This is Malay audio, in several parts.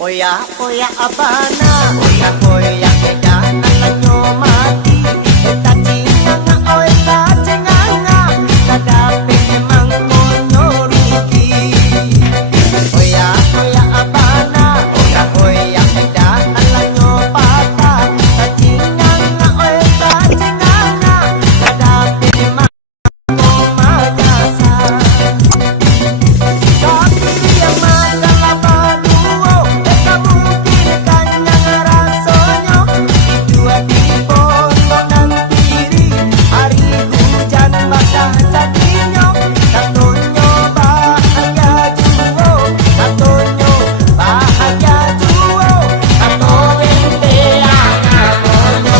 Oya, oya abana, oya, oya edan alanyo mati. Eta cinganga, oh eta cinganga, kadape emang monyo rugi. Oya, oya abana, oya edan alanyo patah. Eta cinganga, oh eta cinganga, kadape emang manyasa. Tapi yang makan lapa duo, eta mungkin kanyang rasonyo. Dua di potongan kiri, hari hujan basah jadinya. Katonyo bahagia juo, katonyo bahagia juo, kato ente angamonyo.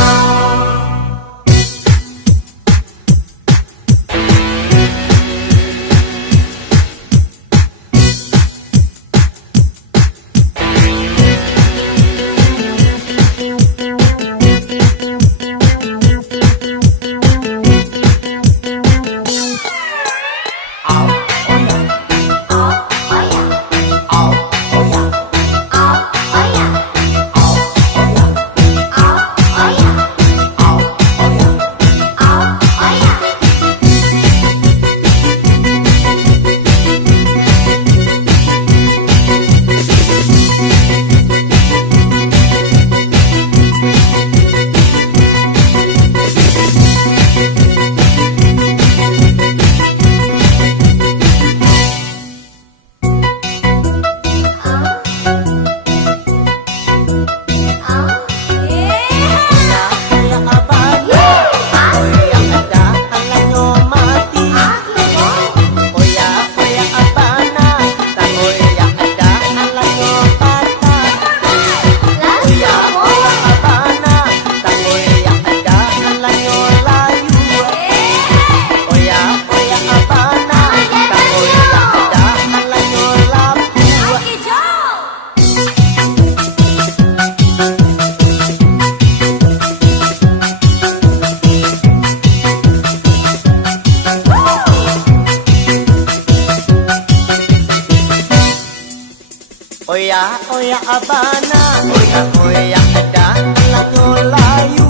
Oya, oya abana, oya, oya edan alanyo layu.